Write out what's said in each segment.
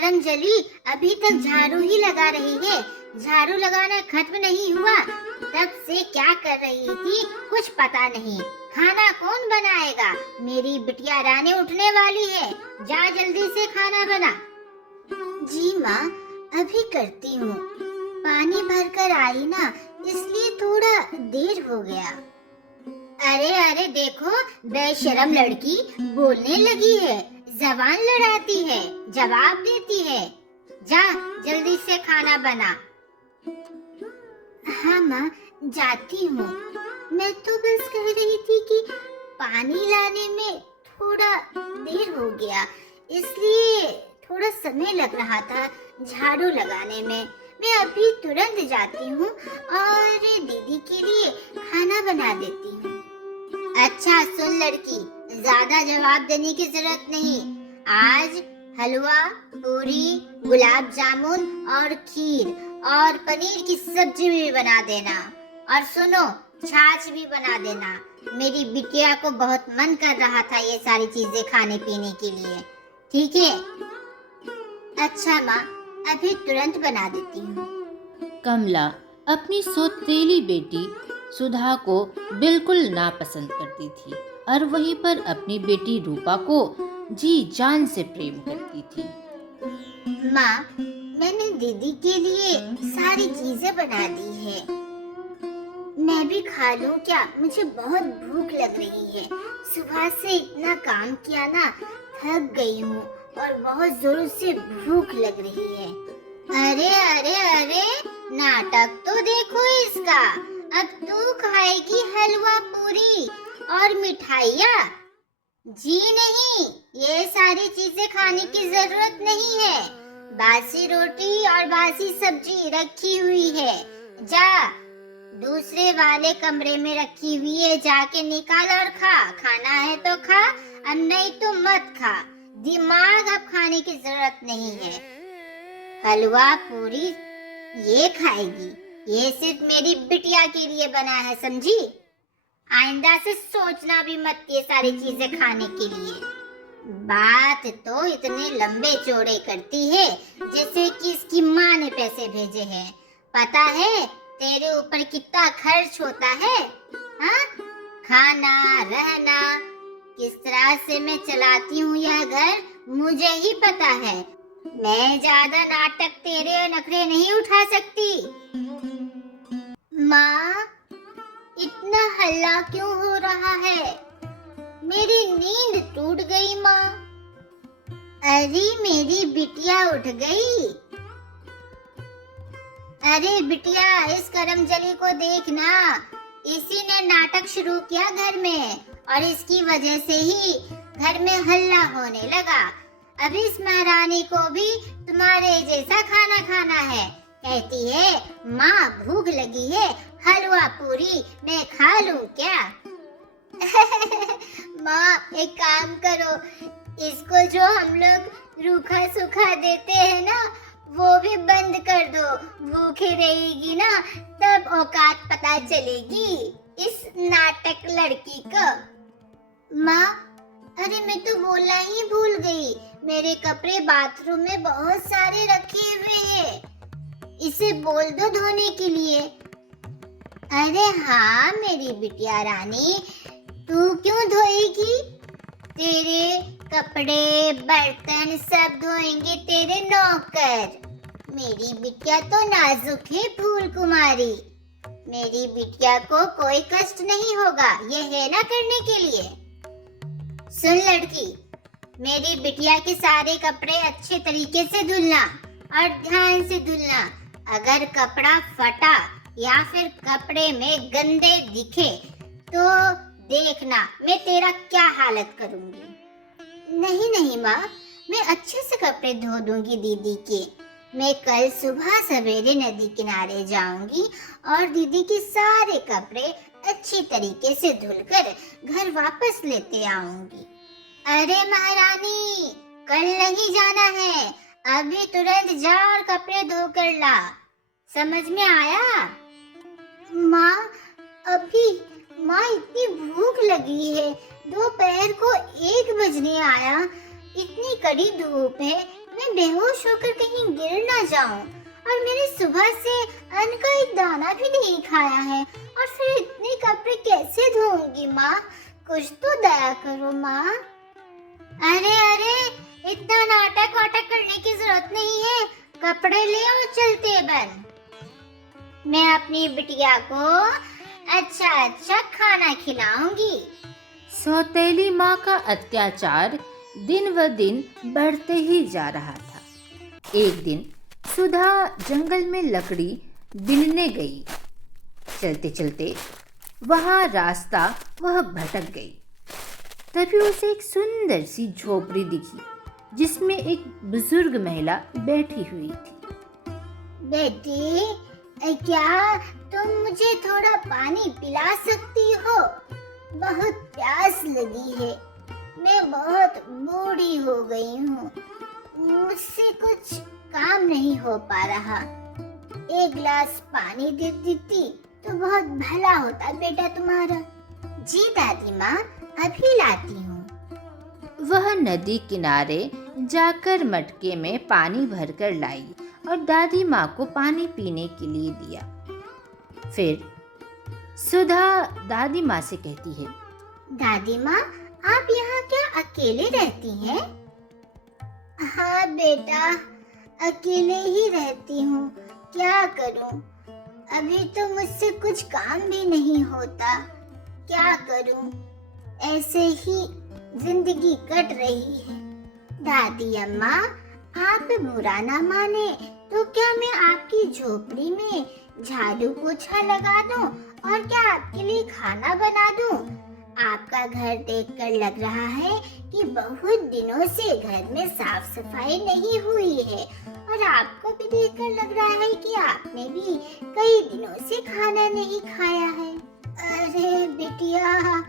करमजली अभी तक झाड़ू ही लगा रही है। झाड़ू लगाना खत्म नहीं हुआ, तब से क्या कर रही थी कुछ पता नहीं। खाना कौन बनाएगा? मेरी बिटिया रानी उठने वाली है, जा जल्दी से खाना बना। जी माँ, अभी करती हूँ। पानी भरकर आई ना, इसलिए थोड़ा देर हो गया। अरे अरे देखो, बेशरम लड़की बोलने लगी है, जबान लड़ाती है, जवाब देती है। जा जल्दी से खाना बना। हाँ माँ, जाती हूँ। मैं तो बस कह रही थी कि पानी लाने में थोड़ा देर हो गया, इसलिए थोड़ा समय लग रहा था झाड़ू लगाने में। मैं अभी तुरंत जाती हूँ और दीदी के लिए खाना बना देती हूँ। अच्छा सुन लड़की, ज्यादा जवाब देने की जरूरत नहीं। आज हलवा, पूरी, गुलाब जामुन और खीर और पनीर की सब्जी भी बना देना। और सुनो, छाछ भी बना देना। मेरी बिटिया को बहुत मन कर रहा था ये सारी चीजें खाने पीने के लिए। ठीक है? अच्छा माँ, अभी तुरंत बना देती हूँ। कमला अपनी सौतेली बेटी सुधा को बिल्कुल नापसंद करती थी और वहीं पर अपनी बेटी रूपा को जी जान से प्रेम करती थी। माँ, मैंने दीदी के लिए सारी चीजें बना दी है। मैं भी खा लूं क्या? मुझे बहुत भूख लग रही है। सुबह से इतना काम किया ना, थक गई हूँ और बहुत जोर से भूख लग रही है। अरे अरे अरे, नाटक तो देखो इसका। अब तू खाएगी हलवा पूरी और मिठाइयाँ? जी नहीं, ये सारी चीजें खाने की जरूरत नहीं है। बासी रोटी और बासी सब्जी रखी हुई है, जा दूसरे वाले कमरे में रखी हुई है, जाके निकाल और खा। खाना है तो खा और नहीं तो मत खा। दिमाग अब खाने की जरूरत नहीं है। हलवा पूरी ये खाएगी, ये सिर्फ मेरी बिटिया के लिए बना है, समझी? आइंदा से सोचना भी मत ये सारी चीजें खाने के लिए। बात तो इतने लंबे चौड़े करती है जैसे कि इसकी माँ ने पैसे भेजे हैं। पता है तेरे ऊपर कितना खर्च होता है? हाँ? खाना, रहना, किस तरह से मैं चलाती हूँ यह घर मुझे ही पता है। मैं ज्यादा नाटक तेरे नखरे नहीं उठा सकती। माँ, इतना हल्ला क्यों हो रहा है? मेरी नींद टूट गई माँ। अरे मेरी बिटिया उठ गई। अरे बिटिया, इस करमजली को देखना, इसी ने नाटक शुरू किया घर में और इसकी वजह से ही घर में हल्ला होने लगा। अब इस महारानी को भी तुम्हारे जैसा खाना खाना है। कहती है माँ भूख लगी है, हलवा पूरी मैं खा लूं क्या? माँ एक काम करो, इसको जो हम लोग रूखा सूखा देते हैं ना, वो भी बंद कर दो। भूखे रहेगी ना, तब औकात पता चलेगी इस नाटक लड़की को। माँ, अरे मैं तो बोलना ही भूल गई, मेरे कपड़े बाथरूम में बहुत सारे रखे हुए हैं, इसे बोल दो धोने के लिए। अरे हाँ मेरी बिटिया रानी, तू क्यों धोएगी? तेरे कपड़े बर्तन सब धोएंगे तेरे नौकर। मेरी बिटिया तो नाजुक है फूल कुमारी, मेरी बिटिया को कोई कष्ट नहीं होगा ये है ना करने के लिए। सुन लड़की, मेरी बिटिया के सारे कपड़े अच्छे तरीके से धुलना और ध्यान से धुलना। अगर कपड़ा फटा या फिर कपड़े में गंदे दिखे तो देखना मैं तेरा क्या हालत करूंगी। नहीं नहीं माँ, मैं अच्छे से कपड़े धो दूंगी दीदी के। मैं कल सुबह सवेरे नदी किनारे जाऊंगी और दीदी के सारे कपड़े अच्छी तरीके से धुलकर घर वापस लेते आऊंगी। अरे महारानी, कल नहीं जाना है, अभी तुरंत जा और कपड़े धोकर ला। समझ में आया? माँ अभी, माँ इतनी भूख लगी है, दोपहर को 1 बजने आया, इतनी कड़ी धूप है, मैं मैं बेहोश होकर कहीं गिर ना जाऊं। और मैंने सुबह से अन्न का एक दाना भी नहीं खाया है, और फिर इतने कपड़े कैसे धोऊंगी माँ? कुछ तो दया करो माँ। अरे अरे, इतना नाटक वाटक करने की जरूरत नहीं है, कपड़े ले और चलते बन। मैं अपनी बिटिया को अच्छा अच्छा खाना खिलाऊंगी। सौतेली माँ का अत्याचार दिन व दिन बढ़ते ही जा रहा था। एक दिन सुधा जंगल में लकड़ी बीनने गई। चलते चलते वहाँ रास्ता वह भटक गई। तभी उसे एक सुंदर सी झोपड़ी दिखी जिसमें एक बुजुर्ग महिला बैठी हुई थी। बेटी, क्या तुम मुझे थोड़ा पानी पिला सकती हो? बहुत प्यास लगी है। मैं बहुत बूढ़ी हो गई हूँ, मुझसे कुछ काम नहीं हो पा रहा। एक गिलास पानी दे देती तो बहुत भला होता बेटा तुम्हारा। जी दादी माँ, अभी लाती हूँ। वह नदी किनारे जाकर मटके में पानी भरकर लाई और दादी माँ को पानी पीने के लिए दिया। फिर सुधा दादी माँ से कहती है, दादी माँ, आप यहाँ क्या अकेले रहती हैं? हाँ बेटा, अकेले ही रहती हूँ, क्या करूँ? अभी तो मुझसे कुछ काम भी नहीं होता, क्या करूँ? ऐसे ही जिंदगी कट रही है। दादी अम्मा, आप बुरा ना माने तो क्या मैं आपकी झोपड़ी में झाड़ू पोछा लगा दूं और क्या आपके लिए खाना बना दूं? आपका घर देखकर लग रहा है कि बहुत दिनों से घर में साफ सफाई नहीं हुई है, और आपको भी देखकर लग रहा है कि आपने भी कई दिनों से खाना नहीं खाया है। अरे बिटिया,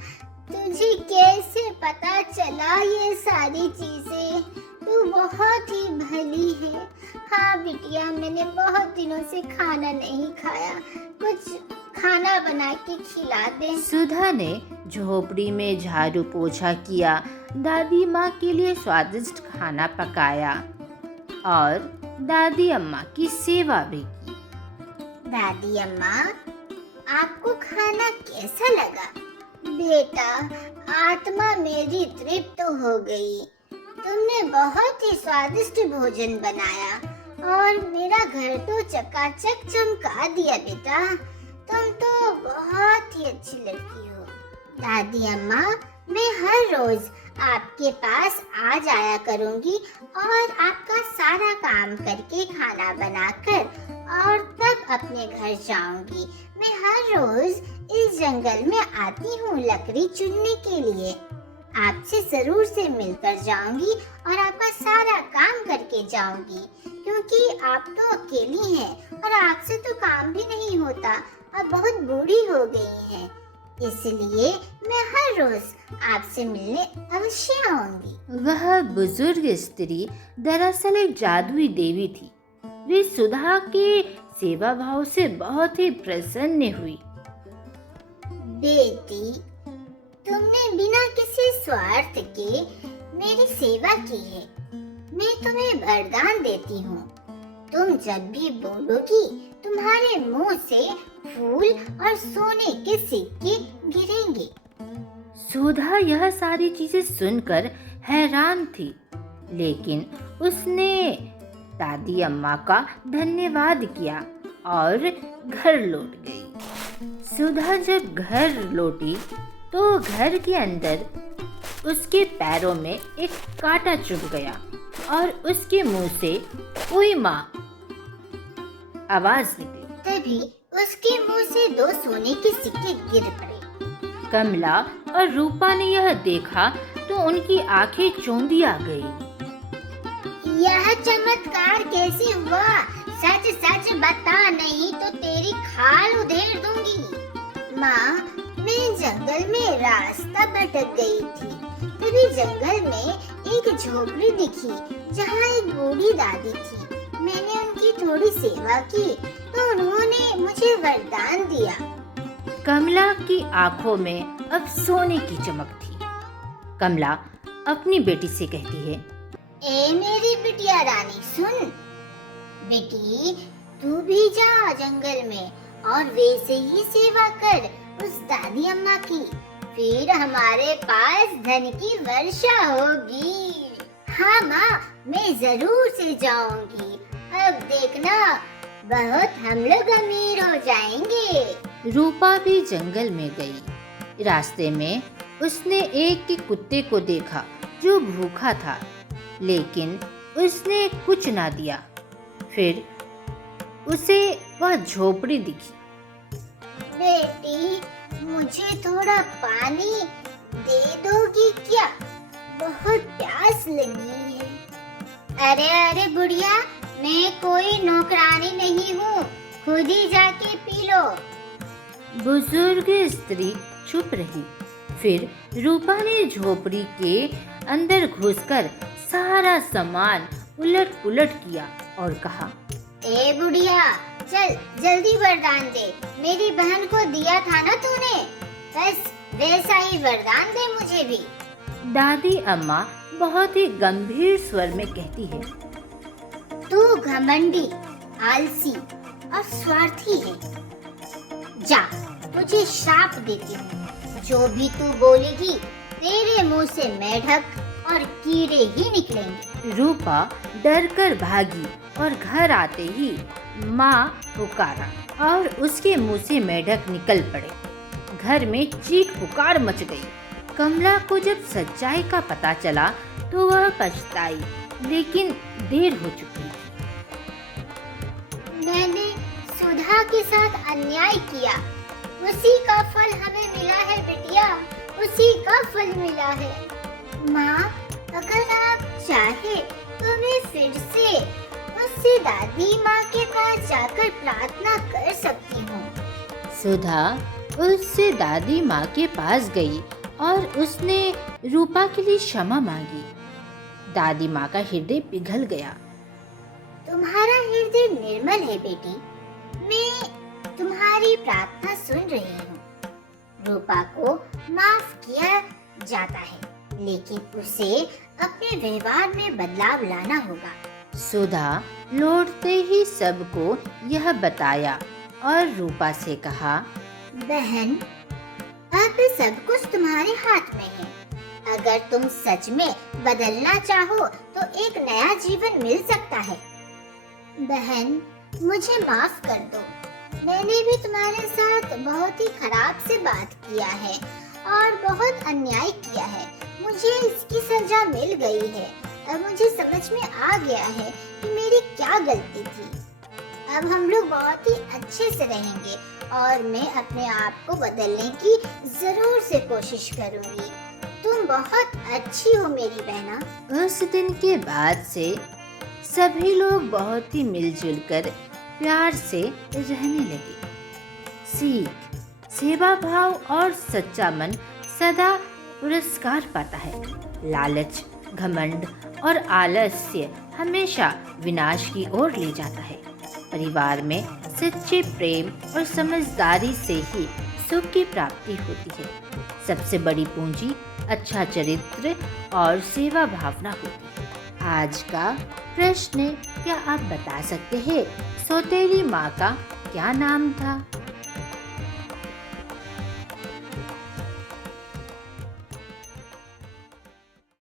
तुझे कैसे पता चला ये सारी चीजें? तू बहुत ही भली है। हाँ बिटिया, मैंने बहुत दिनों से खाना नहीं खाया, कुछ खाना बना के खिला दे। सुधा ने झोपड़ी में झाड़ू पोछा किया, दादी माँ के लिए स्वादिष्ट खाना पकाया और दादी अम्मा की सेवा भी की। दादी अम्मा, आपको खाना कैसा लगा? बेटा, आत्मा मेरी तृप्त हो गई। तुमने बहुत ही स्वादिष्ट भोजन बनाया और मेरा घर तो चकाचक चमका दिया बेटा। तुम तो बहुत ही अच्छी लड़की हो। दादी अम्मा, मैं हर रोज आपके पास आ जाया करूंगी और आपका सारा काम करके खाना बनाकर और तब अपने घर जाऊंगी। मैं हर रोज इस जंगल में आती हूँ लकड़ी चुनने के लिए। आपसे जरूर से मिलकर जाऊंगी और आपका सारा काम करके जाऊंगी, क्योंकि आप तो अकेली हैं और आपसे तो काम भी नहीं होता। आप बहुत बूढ़ी हो गई हैं, इसलिए मैं हर रोज आपसे मिलने अवश्य आऊंगी। वह बुजुर्ग स्त्री दरअसल एक जादुई देवी थी। वे सुधा के सेवा भाव से बहुत ही प्रसन्न हुई। बेटी, तुमने बिना किसी स्वार्थ के मेरी सेवा की है। मैं तुम्हें वरदान देती हूँ, तुम जब भी बोलोगी तुम्हारे मुंह से फूल और सोने के सिक्के गिरेंगे। सुधा यह सारी चीजें सुनकर हैरान थी, लेकिन उसने दादी अम्मा का धन्यवाद किया और घर लौट गई। सुधा जब घर लौटी तो घर के अंदर उसके पैरों में एक कांटा चुभ गया और उसके मुंह से "ओए माँ" आवाज निकली। तभी उसके मुंह से 2 सोने के सिक्के गिर पड़े। कमला और रूपा ने यह देखा तो उनकी आंखें चौंधी आ गई। यह चमत्कार कैसे हुआ? सच सच बता, नहीं तो तेरी खाल उधेड़ दूंगी। माँ, मैं जंगल में रास्ता भटक गई थी। तभी जंगल में एक झोपड़ी दिखी जहाँ एक बूढ़ी दादी थी। मैंने उनकी थोड़ी सेवा की तो उन्होंने मुझे वरदान दिया। कमला की आंखों में अब सोने की चमक थी। कमला अपनी बेटी से कहती है, ए मेरी बिटिया रानी सुन, बेटी तू भी जा जंगल में और वैसे ही सेवा कर उस दादी अम्मा की, फिर हमारे पास धन की वर्षा होगी। हाँ माँ, मैं जरूर से जाऊंगी। अब देखना, बहुत हम लोग अमीर हो जाएंगे। रूपा भी जंगल में गई। रास्ते में उसने एक कुत्ते को देखा जो भूखा था, लेकिन उसने कुछ ना दिया। फिर उसे वह झोपड़ी दिखी। बेटी, मुझे थोड़ा पानी दे दोगी क्या? बहुत प्यास लगी है। अरे अरे बुढ़िया, मैं कोई नौकरानी नहीं हूँ, खुद ही जाके पी लो। बुजुर्ग स्त्री चुप रही। फिर रूपा ने झोपड़ी के अंदर घुसकर सारा सामान उलट पुलट किया और कहा, ए बुढ़िया, चल जल्दी वरदान दे। मेरी बहन को दिया था ना तूने, बस वैसा ही वरदान दे मुझे भी। दादी अम्मा बहुत ही गंभीर स्वर में कहती है, तू घमंडी, आलसी और स्वार्थी है। जा, तुझे श्राप देती हूँ। जो भी तू बोलेगी तेरे मुंह से मेढक और कीड़े ही निकलेंगे। रूपा डर कर भागी और घर आते ही माँ पुकारा और उसके मुंह से मेढक निकल पड़े। घर में चीख पुकार मच गई। कमला को जब सच्चाई का पता चला तो वह पछताई, लेकिन देर हो चुकी थी। मैंने सुधा के साथ अन्याय किया, उसी का फल हमें मिला है बिटिया, उसी का फल मिला है। माँ, अगर आप चाहे तो मैं फिर से उससे दादी माँ के पास जाकर प्रार्थना कर सकती हूँ। सुधा उससे दादी माँ के पास गई और उसने रूपा के लिए क्षमा मांगी। दादी माँ का हृदय पिघल गया। तुम्हारा हृदय निर्मल है बेटी, मैं तुम्हारी प्रार्थना सुन रही हूँ। रूपा को माफ किया जाता है, लेकिन उसे अपने व्यवहार में बदलाव लाना होगा। सुधा लौटते ही सबको यह बताया और रूपा से कहा, बहन, अब सब कुछ तुम्हारे हाथ में है। अगर तुम सच में बदलना चाहो तो एक नया जीवन मिल सकता है। बहन, मुझे माफ कर दो। मैंने भी तुम्हारे साथ बहुत ही खराब से बात किया है और बहुत अन्याय किया है। मुझे इसकी सजा मिल गई है। अब मुझे समझ में आ गया है कि मेरी क्या गलती थी। अब हम लोग बहुत ही अच्छे से रहेंगे और मैं अपने आप को बदलने की जरूर से कोशिश करूंगी। तुम बहुत अच्छी हो मेरी बहना। उस दिन के बाद से सभी लोग बहुत ही मिलजुल कर प्यार से रहने लगे। सीख, सेवा भाव और सच्चा मन सदा पुरस्कार पाता है। लालच, घमंड और आलस्य हमेशा विनाश की ओर ले जाता है। परिवार में सच्चे प्रेम और समझदारी से ही सुख की प्राप्ति होती है। सबसे बड़ी पूंजी अच्छा चरित्र और सेवा भावना होती है। आज का प्रश्न, क्या आप बता सकते हैं सौतेली माँ का क्या नाम था?